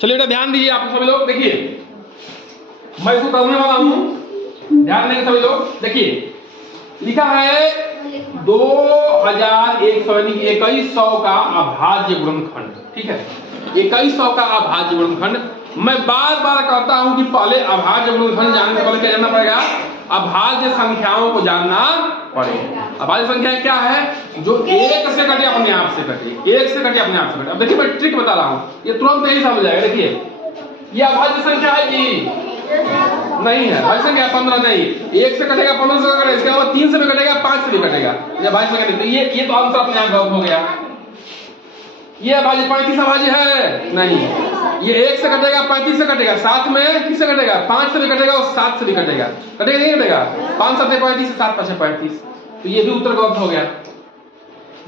चलिए बेटा ध्यान दीजिए आप सभी लोग, देखिए मैं इसको करने वाला हूं, ध्यान देंगे सभी लोग। देखिए लिखा है 2100 का अभाज्य गुणनखंड, ठीक है, 2100 का अभाज्य गुणनखंड। मैं बार बार कहता हूं कि पहले अभाज्य गुणनखंड जानने से पहले क्या जानना पड़ेगा, अभाज्य संख्याओं को जानना पड़ेगा। अभाज्य संख्या क्या है, जो एक से कटे अपने आप से कटे, एक से कटे अपने आप से कटे। अब देखिए मैं ट्रिक बता रहा हूं, ये तुरंत यही समझ जाएगा। देखिए ये अभाज्य संख्या है जी, नहीं है भाज्य संख्या 15 नहीं, 1 से कटेगा 15 से कटेगा, इसके अलावा 3 से भी कटेगा, 5 से भी कटेगा, ये भाज्य संख्या। तो ये तो आंसर अपने आप गलत हो गया। ये अभाज्य 35 अभाज्य है नहीं, ये 1 से कटेगा, 35 से कटेगा, 7 में किससे कटेगा, 5 से भी कटेगा और 7 से भी कटेगा, कटेगा नहीं कटेगा, 5 7 35, 7 5 35, तो ये भी उत्तर गलत हो गया।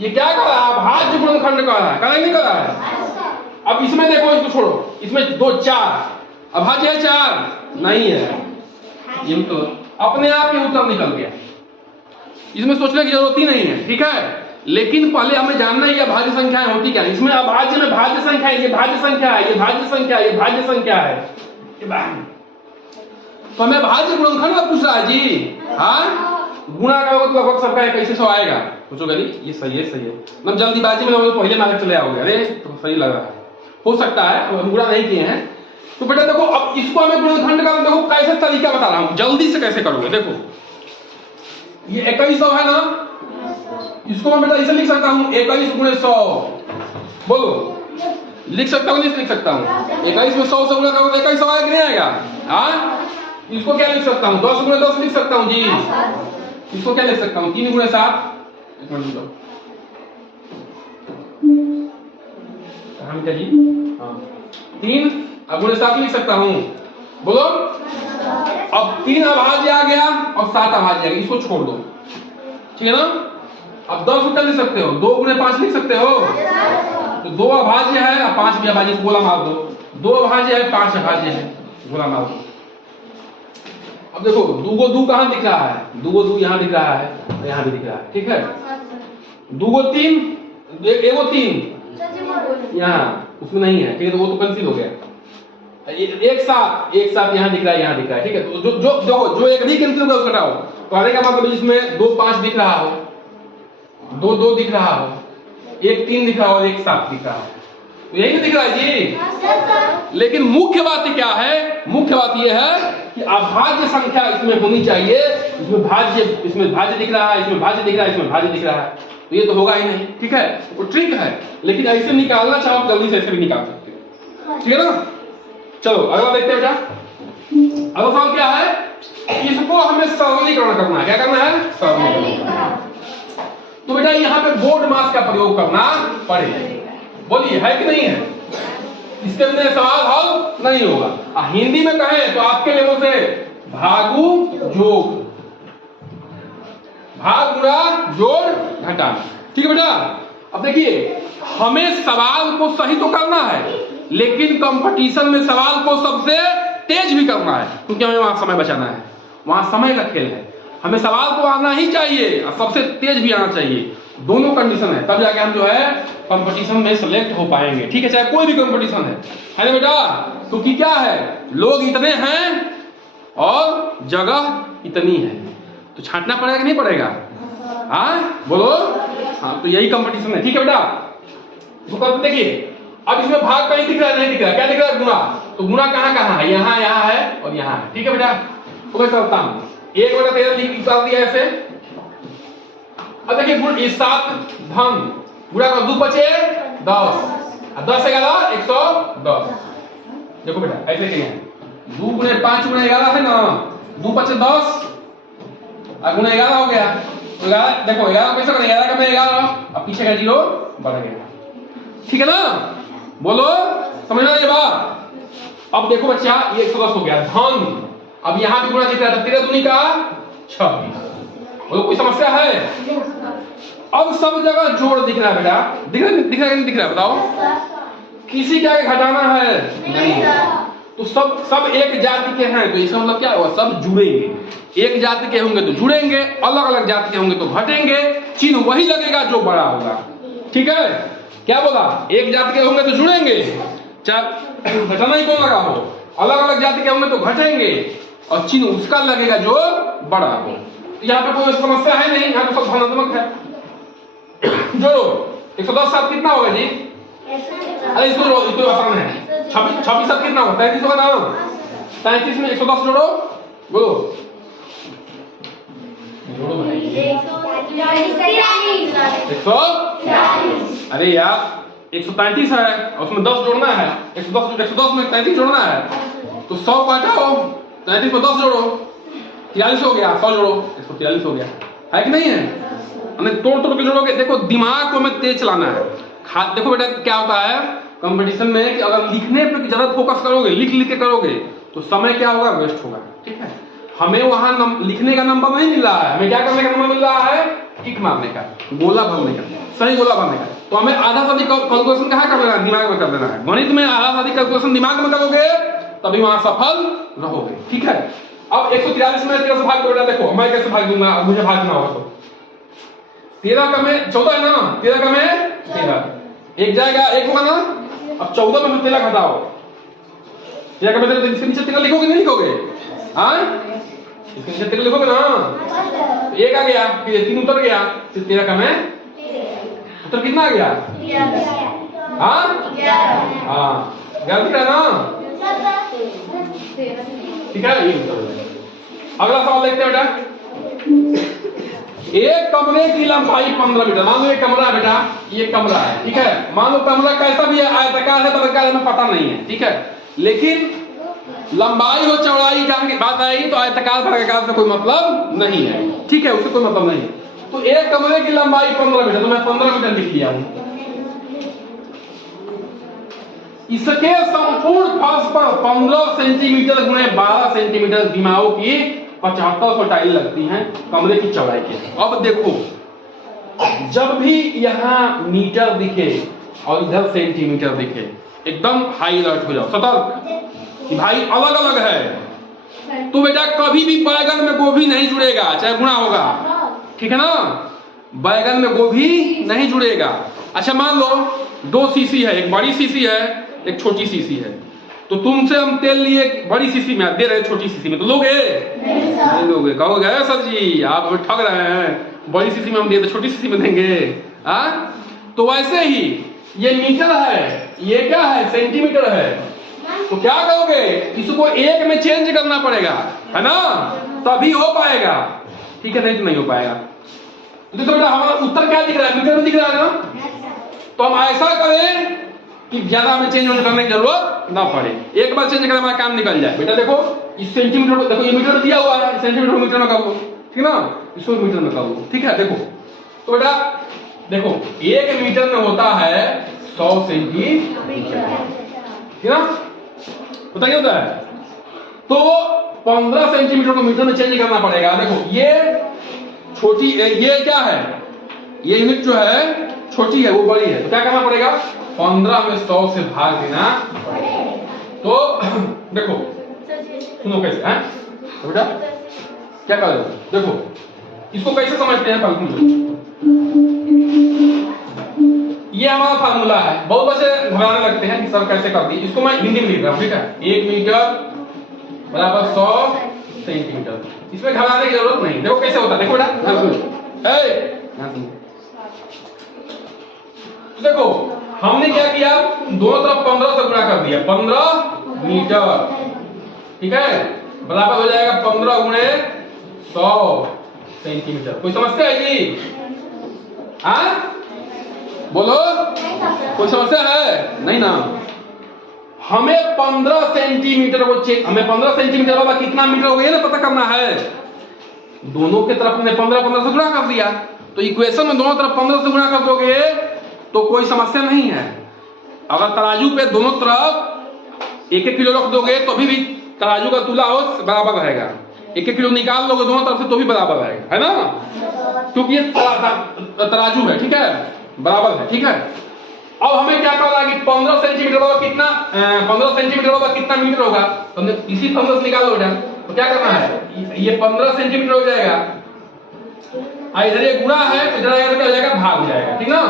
ये क्या कर रहा है, अभाज्य गुणनखंड कर रहा है, कर नहीं कर रहा है। अब इसमें देखो, इसको छोड़ो, इसमें 2 4 अभाज्य है, 4 नहीं है, ये तो अपने आप ही उत्तर निकल गया, इसमें सोचने की जरूरत ही नहीं है, ठीक है। लेकिन पहले हमें जानना है कि अभाज्य संख्याएं होती क्या है। इसमें अभाज्य में भाज्य संख्या है, ये भाज्य संख्या है, ये भाज्य संख्या है, ये भाज्य संख्या है, तो हमें भाज्य गुणनखंड में पूछ रहा है जी। हाँ गुणा करोगे तो लगभग सबका 2100 आएगा, पूछो गली ये सही है, सही है, मतलब जल्दीबाजी में लोग पहले मार्क चले आओगे, अरे तो सही लग रहा है, हो सकता है हम गुणा नहीं किए हैं। तो बेटा देखो अब इसको हमें गुणनखंड का देखो कैसे तरीका बता रहा हूं, जल्दी से कैसे करोगे। देखो ये 2100 है ना, इसको मैं बेटा इसे लिख सकता हूं 21 × 100, बोलो लिख सकता हूं, नहीं लिख सकता हूं, 21 में 100 से गुणा करोगे 2100 आएगा कि नहीं आएगा। हाँ इसको क्या लिख सकता हूं, 10 × 10 लिख सकता हूं जी। इसको क्या लिख सकता हूं, 3 × 7, हम क्या जी, हाँ 3 × 7 लिख सकता हूं, बोलो। अब 3 अभाज्य आ गया और 7 अभाज्य आ गया, इसको छोड़ दो, ठीक है ना। अब 10 उल्टा लिख सकते हो, 2 × 5 लिख सकते हो, तो 2 अभाज्य है और 5 भी अभाज्य, गोला मार दो, 2 अभाज्य है 5 अभाज्य है, गोला मार दो। अब देखो 2 को 2 कहां दिख रहा है, 2 को 2 यहां दिख रहा है, यहां भी दिख रहा है, ठीक है। 2 को 3, 1 को 3 यहां उसमें नहीं है, ठीक है, तो वो तो कैंसिल हो गया। एक साथ यहां दिख रहा है, यहां दिख रहा है, ठीक है। तो जो देखो जो एक नहीं कैंसिल होगा उसको हटाओ, तो आने का मतलब इसमें 2 5 दिख रहा हो, 2 2 दिख रहा हो, 1 3 दिख रहा हो, 1 7 दिख रहा हो, तो यही दिख रहा है जी। लेकिन मुख्य बात क्या है, मुख्य बात यह है कि अभाज्य संख्या इसमें होनी चाहिए, इसमें भाज्य दिख रहा है, इसमें भाज्य दिख रहा है, इसमें भाज्य दिख रहा है, तो ये तो होगा ही नहीं, ठीक है। वो ट्रिक है, लेकिन ऐसे निकालना चाहो जल्दी से ऐसे भी निकाल सकते हो, ठीक है ना। चलो अगला देखते हैं बेटा, अगला सवाल क्या है, इसको हमें सरलीकरण करना है, क्या करना है, सरलीकरण। तो बेटा यहाँ पे बोर्ड मास का प्रयोग करना पड़ेगा, बोलिए है कि नहीं है, इसके बिना सवाल हल नहीं होगा। हिंदी में कहें तो आपके लेवल से भागु जोड़, भाग गुणा जोड़ घटाना, ठीक है बेटा। अब देखिए हमें सवाल को सही तो करना है, लेकिन कंपटीशन में सवाल को सबसे तेज भी करना है, क्योंकि हमें वहां समय बचाना है, वहां समय का खेल है। हमें सवाल को आना ही चाहिए और सबसे तेज भी आना चाहिए, दोनों कंडीशन है, तब जाके हम जो है कंपटीशन में सिलेक्ट हो पाएंगे, ठीक है, चाहे कोई भी कंपटीशन है ना बेटा। क्योंकि क्या है, लोग इतने हैं और जगह इतनी है, तो छांटना पड़ेगा कि नहीं पड़ेगा, हाँ बोलो। हाँ तो यही कंपटीशन है, ठीक है बेटा। तो देखिए अब इसमें भाग कहीं दिख रहा है, नहीं दिख रहा, क्या दिख रहा है, गुणा। तो गुणा कहां कहां है, यहाँ है और यहाँ है, ठीक है बेटा। तो मैं करता हूं 1/13 लिख दिया ऐसे। अब देखिए गुण 7 धन गुणा का 2 बचे 10, 10 11 110। देखो बेटा ऐसे किए हैं, 2 × 5 × 11 है ना, 2 5 10 और गुणा 11 हो गया। तो 11 देखो 11 कैसे करेंगे, 11 का में 11 अब पीछे का 0 बढ़ गया, ठीक है ना, बोलो समझना ये बात। अब देखो बच्चा ये 110 हो गया धन, अब यहां भी गुणा दिख रहा है, 13 दूनी का 26, बोलो कोई समस्या है। अब सब जगह जोड़ दिख रहा है बेटा, दिख रहा है नहीं दिख रहा है, बताओ किसी का घटाना है नहीं, तो सब एक जाति के हैं, तो इसका मतलब क्या होगा, सब जुड़ेंगे, एक जाति के होंगे तो जुड़ेंगे, अलग अलग जाति के होंगे तो घटेंगे, चिन्ह वही लगेगा जो बड़ा होगा, ठीक है। क्या बोला, एक जाति के होंगे तो जुड़ेंगे, चाहे घटाना ही कौन लगा हो, अलग अलग जाति के होंगे तो घटेंगे और चिन्ह उसका लगेगा जो बड़ा हो। यहाँ पे कोई समस्या है नहीं, यहाँ पे सब धनात्मक है। जोड़ो 110 साथ कितना होगा जी? अरे इसको जोड़ो, इसको आसान है। 26 साथ कितना होगा? 33 होगा ना। 33 में 110 जोड़ो, बोलो जोड़ो भाई। 100 अरे यार 133 है और उसमें 10 जोड़ना है। 110 में 33 जोड़ना है तो 100 को हटाओ, 33 में 10 जोड़ो, 43 हो गया। 100 जोड़ो, 143 हो गया। है कि नहीं है? हमें तोड़ तोड़ के जोड़ोगे। देखो दिमाग को हमें तेज चलाना है। देखो बेटा क्या होता है कंपटीशन में कि अगर लिखने पे ज्यादा फोकस करोगे, लिख लिख के करोगे तो समय क्या होगा? वेस्ट होगा। ठीक है, हमें वहां लिखने का नंबर नहीं मिल रहा है, हमें क्या करने का नंबर मिल रहा है? टिक मारने का, गोला भरने का, सही गोला भरने का। तो हमें आधा से अधिक कैलकुलेशन कहाँ कर देना है? दिमाग में कर देना है। गणित में आधा से अधिक कैलकुलेशन दिमाग में करोगे तभी वहां सफल रहोगे। ठीक है, अब 143 में 13 से भाग दो बेटा। देखो मैं कैसे भाग दूंगा, मुझे भागना होगा तो 13 का में 14 है ना, 13 का में 13 एक जाएगा, एक होगा ना। अब 14 में 13 घटाओ, 13 का में इसके नीचे 13 लिखोगे नहीं लिखोगे? हाँ इसके नीचे 13 लिखोगे ना। एक आ गया, फिर 3 उतर गया, फिर 13 का में उत्तर कितना आ गया? हाँ हाँ, गलती है ना। ठीक है, ये अगला सवाल देखते हैं बेटा। एक कमरे की लंबाई 15 मीटर। मान लो एक कमरा है बेटा, ये कमरा है। ठीक है, मान लो कमरा कैसा भी है, आयताकार है तबकार हमें पता नहीं है। ठीक है, लेकिन लंबाई और चौड़ाई जान की बात आएगी तो आयताकार वर्गाकार से कोई मतलब नहीं है। ठीक है, उससे कोई मतलब नहीं है। तो एक कमरे की लंबाई 15 मीटर, तो मैं 15 मीटर लिख लिया हूं। इसके संपूर्ण फर्श पर 15 सेंटीमीटर गुणे 12 सेंटीमीटर दिमागों की 75 टाइल लगती हैं कमरे की चौड़ाई के। अब देखो जब भी यहां मीटर दिखे और इधर सेंटीमीटर दिखे एकदम हाई अलर्ट हो जाओ, सतर्क कि भाई अलग अलग है। तो बेटा कभी भी बैगन में गोभी नहीं जुड़ेगा, चाहे गुणा होगा। ठीक है ना, बैगन में गोभी नहीं जुड़ेगा। अच्छा मान लो 2 सीसी है, एक बड़ी सीसी है एक छोटी सीसी है, तो तुमसे हम तेल लिए बड़ी सीसी में, दे रहे छोटी सीसी में, तो लोगे नहीं लोगे, कहोगे सर जी आप ठग रहे हैं, बड़ी सीसी में हम दिए तो छोटी सीसी में देंगे। तो वैसे ही ये मीटर है, ये क्या है? सेंटीमीटर है। तो क्या करोगे? इसको एक में चेंज करना पड़ेगा, है ना, तभी हो पाएगा। ठीक है, नहीं तो नहीं हो पाएगा। तो देखो बेटा हमारा उत्तर क्या दिख रहा है? मीटर में दिख रहा है ना। तो हम ऐसा करें कि ज्यादा हमें चेंज करने की जरूरत ना पड़े, एक बार चेंज करने हमारा काम निकल जाए। बेटा देखो इस सेंटीमीटर को देखो, ये मीटर दिया हुआ है, सेंटीमीटर मीटर में कर लो। ठीक ना, इसको मीटर में कर लो। ठीक है, देखो तो बेटा देखो 1 मीटर में होता है 100 सेंटीमीटर। ठीक ना, पता क्या होता है? तो 15 सेंटीमीटर को मीटर में चेंज करना पड़ेगा। देखो ये छोटी, ये क्या है? ये यूनिट जो है छोटी है, वो बड़ी है, तो क्या करना पड़ेगा? 15 में 100 से भाग देना। तो देखो सुनो कैसे है तो बेटा क्या कर रहे हो? देखो इसको कैसे समझते हैं? ये हमारा फार्मूला है। बहुत बच्चे घबराने लगते हैं कि सर कैसे कर दी। इसको मैं हिंदी में लिख रहा हूं। ठीक है, 1 मीटर बराबर 100 सेंटीमीटर। इसमें घबराने की जरूरत नहीं। देखो कैसे होता है, देखो बेटा देखो हमने क्या किया, दोनों तरफ 15 से गुणा कर दिया, 15 मीटर। ठीक है, बराबर हो जाएगा 15 गुणे 100 सेंटीमीटर। कोई समस्या है जी? हाँ बोलो, कोई समस्या है? नहीं ना। हमें 15 सेंटीमीटर को चेक, हमें 15 सेंटीमीटर वाला कितना मीटर हो गया ना पता करना है। दोनों के तरफ हमने 15 से गुणा कर दिया, तो इक्वेशन में दोनों तरफ 15 से गुणा कर दोगे तो कोई समस्या नहीं है। अगर तराजू पे दोनों तरफ 1-1 किलो रख दोगे तो भी तराजू का तुला हो बराबर रहेगा। 1-1 किलो निकाल लोगे दोनों तरफ से तो भी बराबर रहेगा, है ना, क्योंकि ये तराजू है। ठीक है, बराबर है। ठीक है, अब हमें क्या करना है कि 15 सेंटीमीटर होगा कितना, 15 सेंटीमीटर होगा कितना मीटर होगा, तो हमने इसी 15 से निकाल लो। तो क्या करना है, ये 15 सेंटीमीटर हो जाएगा, इधर ये गुणा है तो इधर क्या हो जाएगा, भाग हो जाएगा। ठीक ना,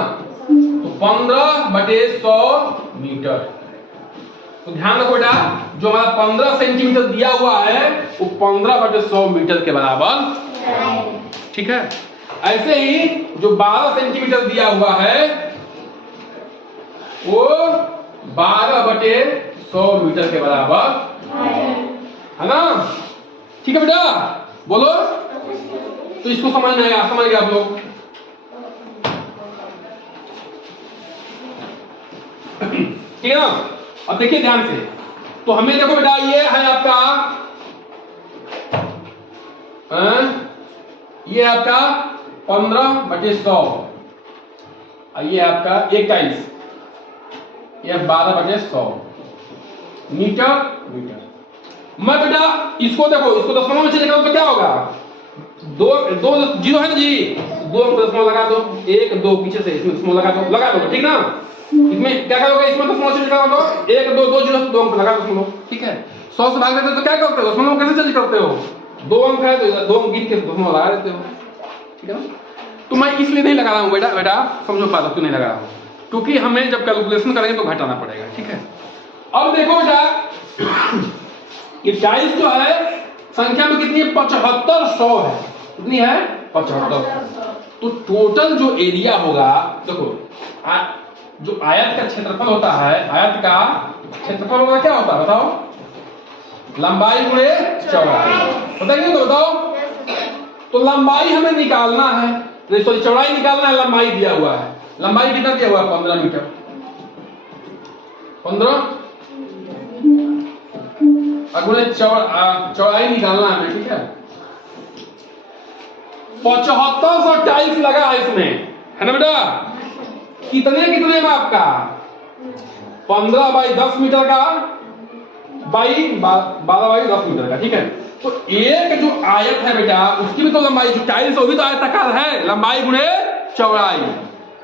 तो 15/100 मीटर। तो ध्यान रखो बेटा, जो हमारा 15 सेंटीमीटर दिया हुआ है वो 15/100 मीटर के बराबर। ठीक है, ऐसे ही जो 12 सेंटीमीटर दिया हुआ है वो 12/100 मीटर के बराबर है ना। ठीक है बेटा, बोलो। तो इसको समझ में आएगा, समझ गए आप लोग। ठीक है ना। अब देखिए ध्यान से, तो हमें देखो बेटा ये है आपका ये आपका 15/100, ये आपका एक टाइल्स, ये 12/100 मीटर। मैं बेटा इसको देखो, इसको दशमलव में से निकालो तो क्या होगा, 2 जीरो है ना जी, 2 दशमलव लगा दो, 1 2 पीछे से इसमें दशमलव लगा दो, ठीक ना। इसमें क्या करोगे, इसमें दशमलव से निकाल दो, 1 2 2 जीरो 2 अंक लगा दशमलव। ठीक है, 100 से भाग देते हो तो क्या करते हो, दशमलव कैसे चेंज करते हो, 2 अंक है तो 2 अंक गिन के दशमलव लगा देते हो। ठीक है ना। तो मैं इसलिए नहीं लगा रहा हूँ बेटा समझो पास, क्यों नहीं लगा रहा हूँ, क्योंकि हमें जब कैलकुलेशन करेंगे तो घटाना पड़ेगा। ठीक है, अब देखो बेटा ये टाइल्स जो है संख्या में कितनी है, 7500 है। कितनी है, 7500। तो टोटल जो एरिया होगा, देखो जो आयत का क्षेत्रफल होता है, आयत का क्षेत्रफल होगा क्या होता है बताओ, लंबाई गुणे चौड़ाई, पता है तो बताओ। तो लंबाई हमें निकालना है, सॉरी चौड़ाई निकालना है, लंबाई दिया हुआ है, लंबाई कितना दिया हुआ है, 15 मीटर, 15 गुणे चौड़ाई निकालना है। ठीक है, 7500 टाइल्स लगा है इसमें, है ना बेटा। कितने में आपका 15/10 मीटर का बाई 12/10 मीटर का। ठीक है, तो एक जो आयत है बेटा उसकी भी तो लंबाई, जो टाइल्स वो भी तो आयताकार है, लंबाई गुणे चौड़ाई,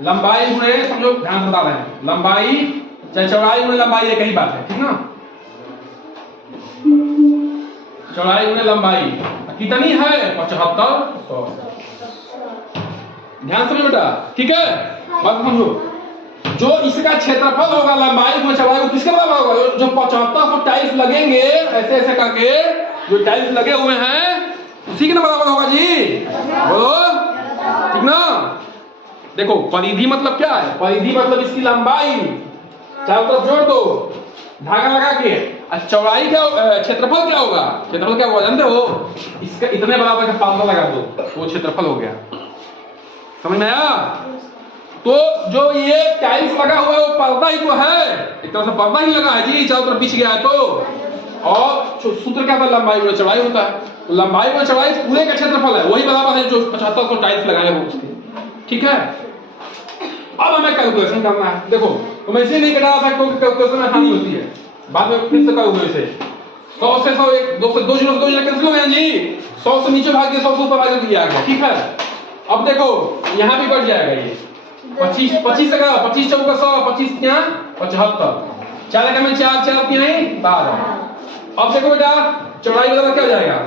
लंबाई गुणे, समझो ध्यान बता रहे हैं, लंबाई चाहे चौड़ाई गुणे लंबाई एक ही बात है। ठीक ना, चौड़ाई गुणे लंबाई कितनी है, 7500। ध्यान समझो बेटा। ठीक है, बात समझो, जो इसका क्षेत्रफल होगा लंबाई गुणे चौड़ाई, किसके बराबर होगा, जो 7500 टाइल्स लगेंगे ऐसे ऐसे करके, जो टाइल्स लगे हुए हैं उसी के बराबर होगा जी, बोलो। ठीक ना। देखो परिधि मतलब क्या है, परिधि मतलब इसकी लंबाई, चारों तरफ जोड़ दो धागा लगा के, चौड़ाई क्या, क्षेत्रफल क्या होगा, क्षेत्रफल क्या होगा जानते हो, इसका इतने बराबर का फार्मूला लगा दो, वो क्षेत्रफल हो गया। समझ में आया। तो जो ये टाइल्स लगा हुआ है वो पर्दा ही तो है, एक तरह से पर्दा ही लगा है जी, चारों तरफ बिछ गया है। तो और सूत्र क्या था, लंबाई गुणे चौड़ाई होता है, तो लंबाई गुणे चौड़ाई पूरे का क्षेत्रफल है, वही बराबर है जो 7500 टाइल्स लगाए हो उसके। ठीक है, अब हमें कैलकुलेशन करना है। देखो तो मैं इसे नहीं कटा रहा था क्योंकि कैलकुलेशन में आसानी होती है, बाद में फिर से करोगे इसे, 100 से 100 1 2 से 2 जीरो 2 जीरो कैंसिल हो गया जी, 100 से नीचे भाग दिया, 100 से ऊपर भाग दिया गया। ठीक है, अब देखो यहाँ भी बढ़ जाएगा, ये 25 25 का 25 चौका 100, 25 क्या 75, 4 का में 4 4 की नहीं 12। अब देखो बेटा चौड़ाई बराबर क्या हो जाएगा,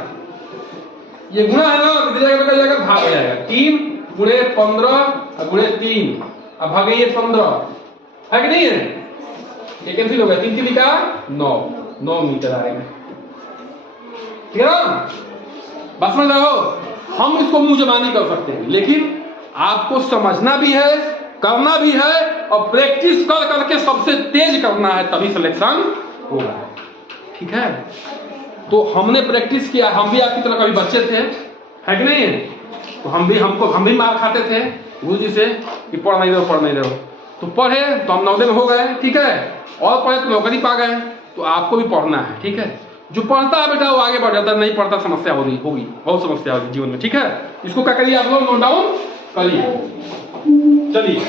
ये गुणा है ना, कितनी जगह पे क्या जाएगा, भाग हो जाएगा, 3 गुणे 15 गुणे 3, अब भागे ये 15 है कि नहीं है, ये कैंसिल हो गया, 3 3 का 9 मीटर आएगा। ठीक है ना, बस में रहो। हम इसको मुंह जबानी कर सकते हैं, लेकिन आपको समझना भी है, करना भी है, और प्रैक्टिस कर करके सबसे तेज करना है, तभी सिलेक्शन होगा। ठीक है, तो हमने प्रैक्टिस किया, हम भी आपकी तरह कभी बच्चे थे, है कि नहीं, तो हम भी मार खाते थे गुरु जी से कि पढ़ नहीं रहो, तो पढ़े तो हम नवोदय में हो गए। ठीक है, और पढ़े तो नौकरी पा गए, तो आपको भी पढ़ना है। ठीक है, जो पढ़ता है बेटा वो आगे बढ़ जाता है, नहीं पढ़ता समस्या होगी, बहुत समस्या होगी जीवन में। ठीक है, इसको क्या करिए आप लोग नोट डाउन करिए। चलिए